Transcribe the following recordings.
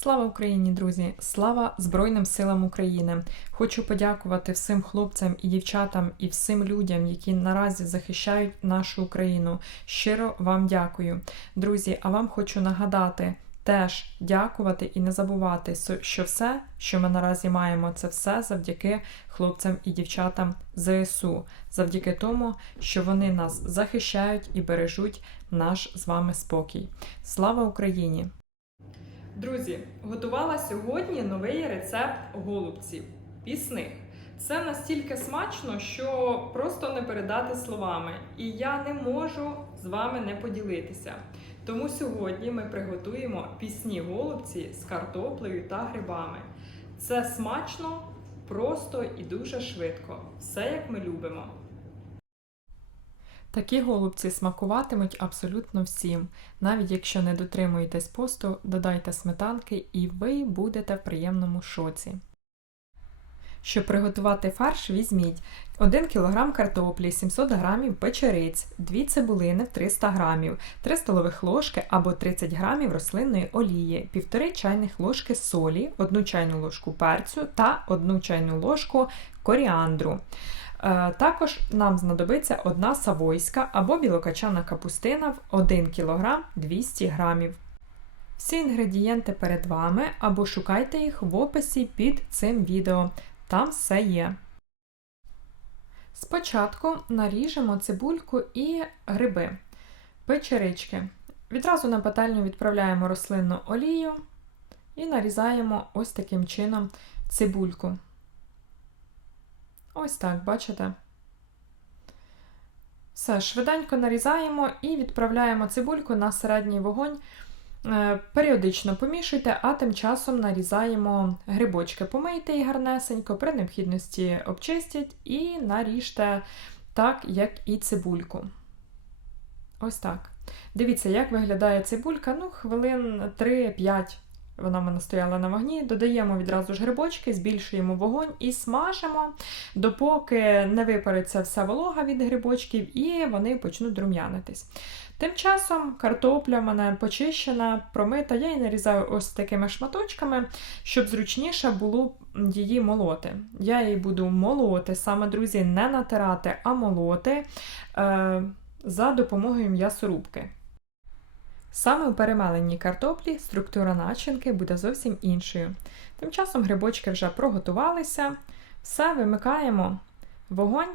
Слава Україні, друзі! Слава Збройним силам України! Хочу подякувати всім хлопцям і дівчатам і всім людям, які наразі захищають нашу Україну. Щиро вам дякую, друзі. А вам хочу нагадати теж дякувати і не забувати, що все, що ми наразі маємо, це все завдяки хлопцям і дівчатам ЗСУ, завдяки тому, що вони нас захищають і бережуть наш з вами спокій. Слава Україні! Друзі, готувала сьогодні новий рецепт голубців пісних. Це настільки смачно, що просто не передати словами. І я не можу з вами не поділитися. Тому сьогодні ми приготуємо пісні голубці з картоплею та грибами. Це смачно, просто і дуже швидко. Все як ми любимо. Такі голубці смакуватимуть абсолютно всім. Навіть якщо не дотримуєтесь посту, додайте сметанки і ви будете в приємному шоці. Щоб приготувати фарш, візьміть 1 кг картоплі, 700 г печериць, 2 цибулини 300 г, 3 столових ложки або 30 г рослинної олії, 1,5 чайних ложки солі, 1 чайну ложку перцю та 1 чайну ложку коріандру. Е, Також нам знадобиться одна савойська або білокачана капустина в 1 кг 200 г. Всі інгредієнти перед вами або шукайте їх в описі під цим відео. Там все є. Спочатку наріжемо цибульку і гриби, печерички. Відразу на пательню відправляємо рослинну олію і нарізаємо ось таким чином цибульку. Ось так, бачите? Все, швиденько нарізаємо і відправляємо цибульку на середній вогонь. Е, Періодично помішуйте, а тим часом нарізаємо грибочки. Помийте їх гарнесенько, при необхідності обчистіть і наріжте так, як і цибульку. Ось так. Дивіться, як виглядає цибулька. Ну, хвилин 3-5 вона в мене стояла на вогні. Додаємо відразу ж грибочки, збільшуємо вогонь і смажимо, допоки не випариться вся волога від грибочків і вони почнуть рум'янитись. Тим часом картопля в мене почищена, промита, я її нарізаю ось такими шматочками, щоб зручніше було її молоти. Я її буду молоти, саме, друзі, не натирати, а молоти е, за допомогою м'ясорубки. Саме у перемеленій картоплі структура начинки буде зовсім іншою. Тим часом грибочки вже проготувалися, все вимикаємо вогонь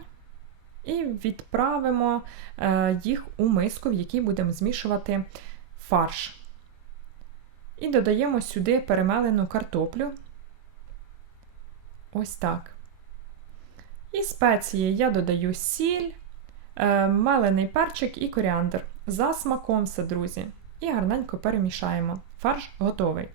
і відправимо е, їх у миску, в якій будемо змішувати фарш. І додаємо сюди перемелену картоплю. Ось так. І спеції я додаю сіль, е, мелений перчик і коріандр. За смаком все, друзі. І гарненько перемішаємо. Фарш готовий.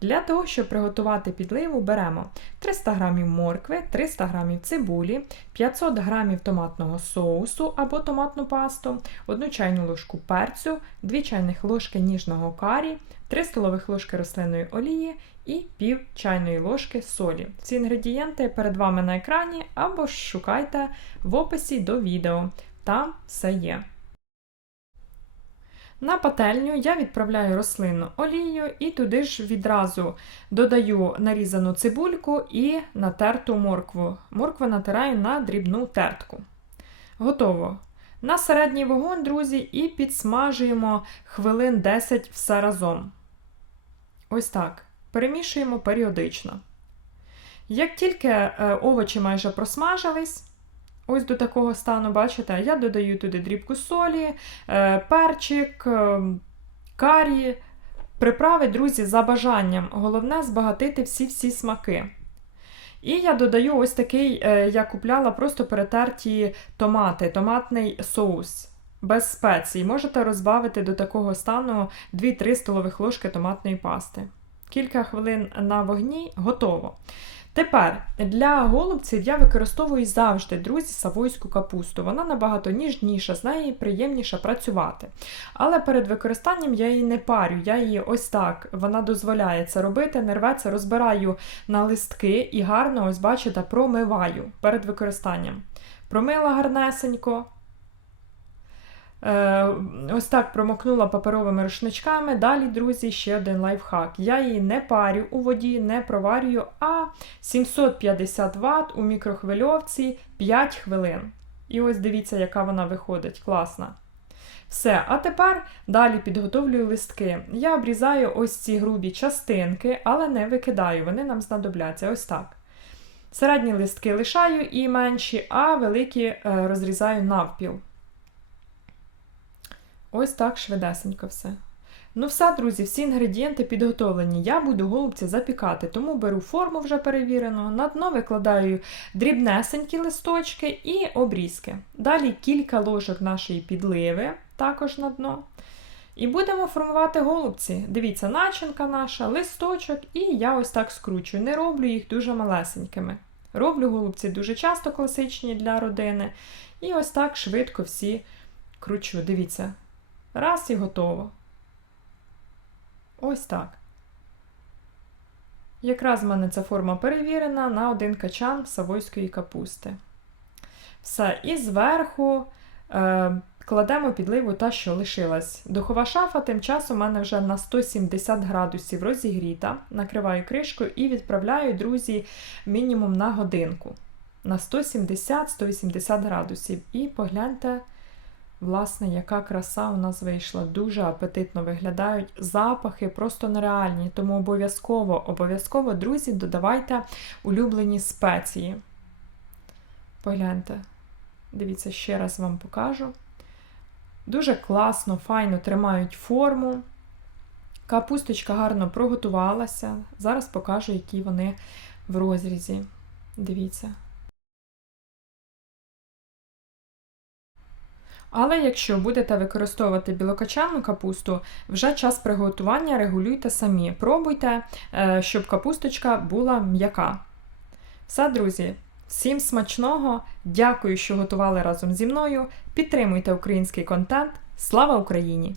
Для того, щоб приготувати підливу, беремо 300 г моркви, 300 г цибулі, 500 г томатного соусу або томатну пасту, 1 чайну ложку перцю, 2 чайних ложки ніжного карі, 3 столових ложки рослинної олії і пів чайної ложки солі. Ці інгредієнти перед вами на екрані або ж шукайте в описі до відео. Там все є. На пательню я відправляю рослинну олію і туди ж відразу додаю нарізану цибульку і натерту моркву. Моркву натираю на дрібну тертку. Готово. На середній вогонь, друзі, і підсмажуємо хвилин 10 все разом. Ось так. Перемішуємо періодично. Як тільки е, овочі майже просмажились, Ось до такого стану, бачите, я додаю туди дрібку солі, е, перчик, е, карі, приправи, друзі, за бажанням. Головне збагатити всі-всі смаки. І я додаю ось такий, е, я купляла просто перетерті томати, томатний соус. Без спецій. Можете розбавити до такого стану 2-3 столових ложки томатної пасти. Кілька хвилин на вогні готово. Тепер для голубців я використовую завжди, друзі, савойську капусту. Вона набагато ніжніша, з нею приємніше працювати. Але перед використанням я її не парю, я її ось так, вона дозволяє це робити, не рветься, розбираю на листки і гарно, ось бачите, промиваю перед використанням. Промила гарнесенько. Е, ось так промокнула паперовими рушничками. Далі, друзі, ще один лайфхак. Я її не парю у воді, не проварюю, а 750 Вт у мікрохвильовці 5 хвилин. І ось дивіться, яка вона виходить. Класна. Все, а тепер далі підготовлюю листки. Я обрізаю ось ці грубі частинки, але не викидаю, вони нам знадобляться. Ось так. Середні листки лишаю і менші, а великі е, розрізаю навпіл. Ось так швидесенько все. Ну, все, друзі, всі інгредієнти підготовлені. Я буду голубці запікати, тому беру форму вже перевірену, на дно викладаю дрібнесенькі листочки і обрізки. Далі кілька ложок нашої підливи, також на дно. І будемо формувати голубці. Дивіться, начинка наша, листочок, і я ось так скручую. Не роблю їх дуже малесенькими. Роблю голубці дуже часто класичні для родини. І ось так швидко всі кручу. Дивіться. Раз і готово. Ось так. Якраз в мене ця форма перевірена на один качан савойської капусти. Все, і зверху е, кладемо підливу та, що лишилась. Духова шафа тим часом у мене вже на 170 градусів розігріта. Накриваю кришкою і відправляю, друзі, мінімум на годинку. На 170-180 градусів. І погляньте. Власне, яка краса у нас вийшла. Дуже апетитно виглядають. Запахи просто нереальні. Тому обов'язково, обов'язково, друзі, додавайте улюблені спеції. Погляньте. Дивіться, ще раз вам покажу. Дуже класно, файно тримають форму. Капусточка гарно проготувалася. Зараз покажу, які вони в розрізі. Дивіться. Але якщо будете використовувати білокачанну капусту, вже час приготування регулюйте самі. Пробуйте, е, щоб капусточка була м'яка. Все, друзі, всім смачного! Дякую, що готували разом зі мною. Підтримуйте український контент. Слава Україні!